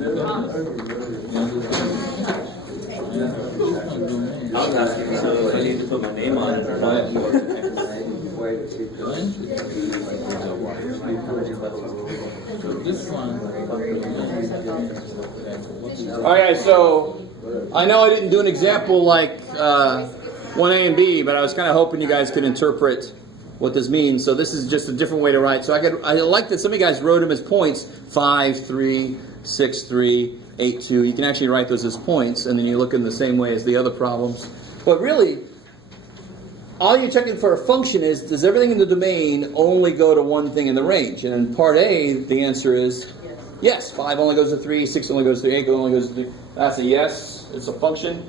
I was asking, so if I need to put my name on it or not. Okay, so I know I didn't do an example like 1A and B, but I was kind of hoping you guys could interpret what this means. So this is just a different way to write. So I like that some of you guys wrote them as points: 5, 3, 6, 3, 8, 2. You can actually write those as points, and then you look in the same way as the other problems. But really, all you're checking for a function is, does everything in the domain only go to one thing in the range? And in part A, the answer is yes. 5 only goes to 3, 6 only goes to 8, only goes to 3. That's a yes. It's a function.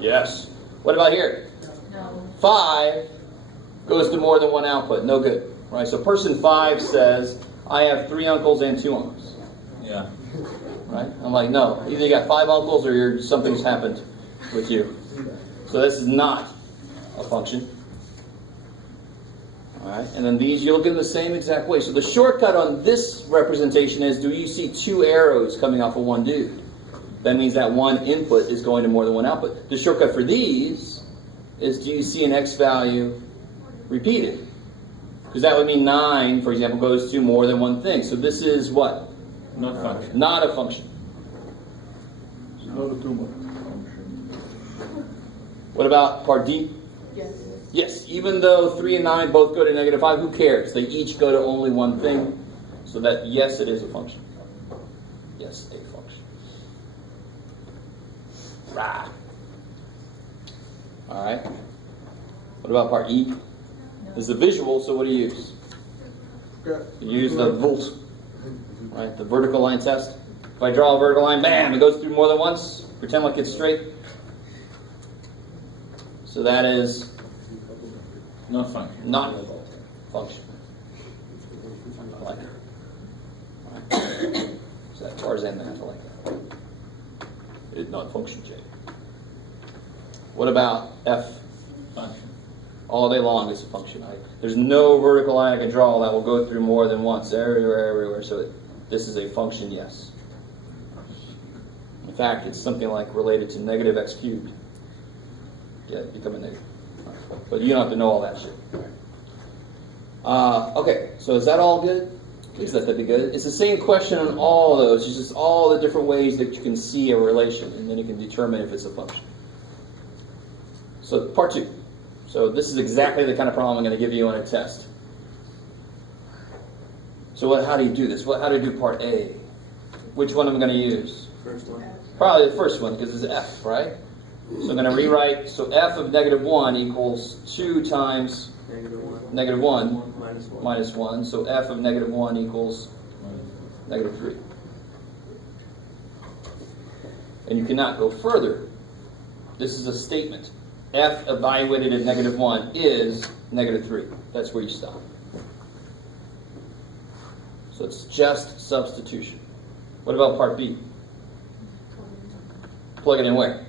Yes. What about here? No. 5 goes to more than one output. No good. Right? So person 5 says, I have 3 uncles and 2 uncles. Yeah. Right? I'm like, no. Either you got 5 uncles or something's happened with you. So this is not a function. Alright, and then these you look in the same exact way. So the shortcut on this representation is, do you see 2 arrows coming off of one dude? That means that one input is going to more than one output. The shortcut for these is, do you see an x value repeated? Because that would mean 9, for example, goes to more than one thing. So this is what? Not a function. Not a function. Not a tumor. What about part D? Yes. Yes, even though 3 and 9 both go to -5, who cares? They each go to only one thing. So that, yes, it is a function. Yes, a function. Rah. All right. What about part E? This is a visual, so what do you use? You use the volt, right? The vertical line test. If I draw a vertical line, bam, it goes through more than once. Pretend like it's straight. So that is Not function. not function. I like it. Right. So that Tarzan math, I like that. It's not function, Jay. What about F? Function. All day long is a function. There's no vertical line I can draw that will go through more than once, everywhere. So this is a function, yes. In fact, it's something like related to negative x cubed. Yeah, become a negative. But you don't have to know all that shit. Okay, so is that all good? Please let that be good. It's the same question on all of those. It's just all the different ways that you can see a relation, and then you can determine if it's a function. So part 2. So this is exactly the kind of problem I'm going to give you on a test. So how do you do this? How do you do part A? Which one am I going to use? First one. Probably the first one, because it's F, right? So I'm going to rewrite, so F of -1 equals 2 times -1 minus 1. So F of -1 equals -3. And you cannot go further. This is a statement. F evaluated at -1 is -3. That's where you stop. So it's just substitution. What about part B? Plug it in where?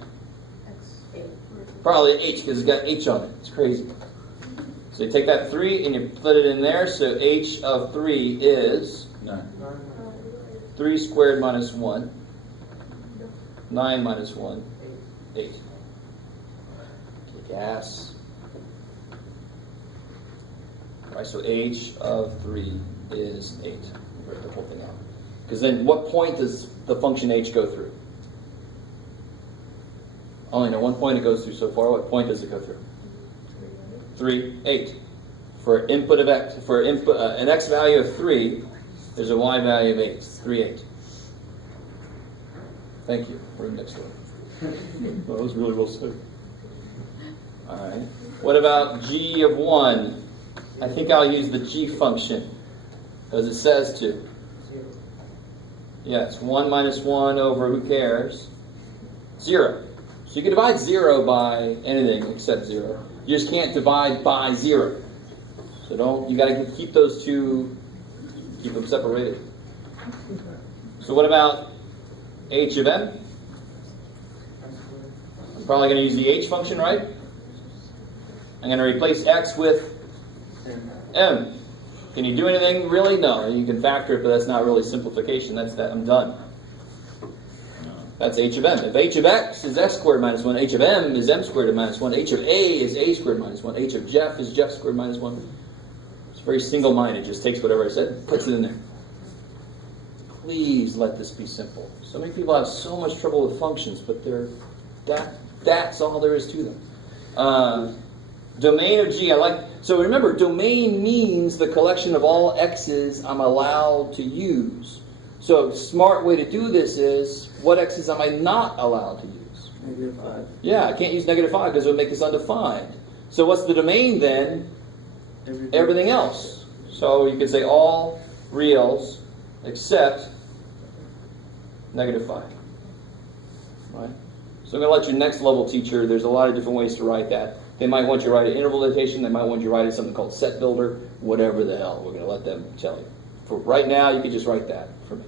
Probably H, because it's got H on it. It's crazy. So you take that 3 and you put it in there. So H of 3 is 3 squared minus 1. 9 minus 1. 8. Gas. Alright, so H of 3 is 8. Write the whole thing out. Because then what point does the function H go through? I only know one point it goes through so far. What point does it go through? 3, 8. For input of x, for input an x value of 3, there's a y value of 8. 3, 8. Thank you. Room next door. That was really well said. All right. What about g of 1? I think I'll use the g function, because it says to. Yeah, it's 1 minus 1 over, who cares? 0. So you can divide 0 by anything except 0. You just can't divide by 0. So you got to keep those two, keep them separated. So what about h of m? I'm probably going to use the h function, right? I'm going to replace x with m. Can you do anything really? No. You can factor it, but that's not really simplification. That's that. I'm done. That's h of m. If h of x is x squared minus 1, h of m is m squared minus 1, h of a is a squared minus 1, h of Jeff is Jeff squared minus 1. It's very single-minded. Just takes whatever I said, puts it in there. Please let this be simple. So many people have so much trouble with functions, but that's all there is to them. Domain of G, so remember, domain means the collection of all x's I'm allowed to use. So a smart way to do this is, what x's am I not allowed to use? -5. Yeah, I can't use -5 because it would make this undefined. So what's the domain then? Everything else. So you could say all reals except -5. Right? So I'm going to let your next level teacher, there's a lot of different ways to write that. They might want you to write an interval notation, they might want you to write it something called set builder, whatever the hell. We're going to let them tell you. For right now, you can just write that for me.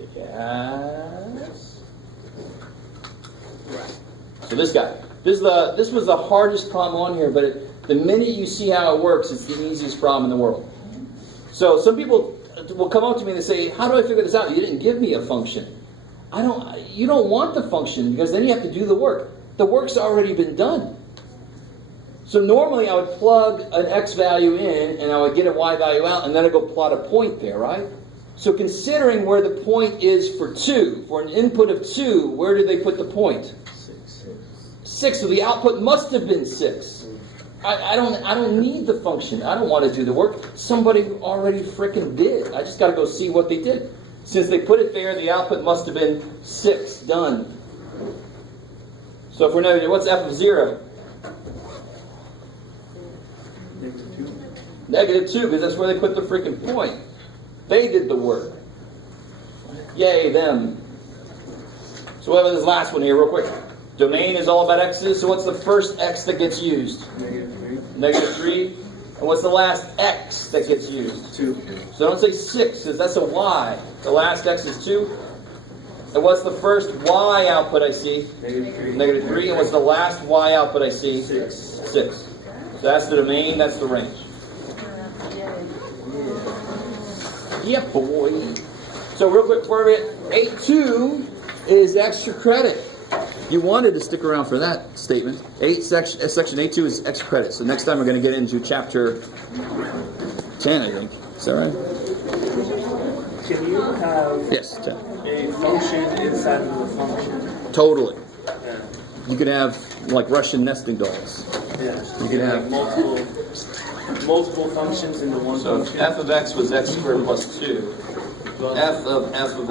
Okay, yes. Right. So this guy. This was the hardest problem on here, but the minute you see how it works, it's the easiest problem in the world. So some people will come up to me and they say, how do I figure this out? You didn't give me a function. You don't want the function because then you have to do the work. The work's already been done. So normally I would plug an x value in and I would get a y value out and then I'd go plot a point there, right? So considering where the point is for 2, for an input of 2, where did they put the point? 6. So the output must have been 6. I don't need the function. I don't want to do the work. Somebody already frickin' did. I just got to go see what they did. Since they put it there, the output must have been 6. Done. So if we're negative, what's f of 0? -2, because that's where they put the freaking point. They did the work. Yay, them. So what about this last one here, real quick? Domain is all about x's, so what's the first x that gets used? -3. And what's the last x that gets used? 2. So don't say 6, because that's a y. The last x is 2. And what's the first y output I see? -3. And what's the last y output I see? 6. So that's the domain, that's the range. Yeah, boy. So real quick for it, 8.2 is extra credit. You wanted to stick around for that statement. Section 8.2 is extra credit. So next time we're going to get into chapter 10, I think. Is that right? Can you have 10. a function inside of the function? Totally. Yeah. You could have like Russian nesting dolls. Yeah. You could have multiple functions into one So function. f of x was x squared plus 2. F of x would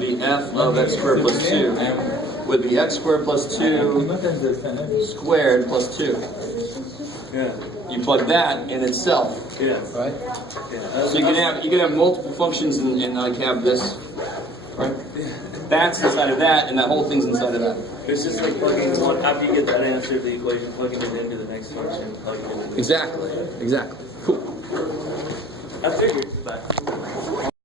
be f of x squared plus 2. Would be x squared plus 2 squared plus 2. Yeah. You plug that in itself, Yeah. right? Yeah. So you can have multiple functions and like have this, right? That's inside of that, and that whole thing's inside of that. It's just like plugging one after you get that answer to the equation, plugging it into the next function, plugging it into Exactly. Cool. I figured, but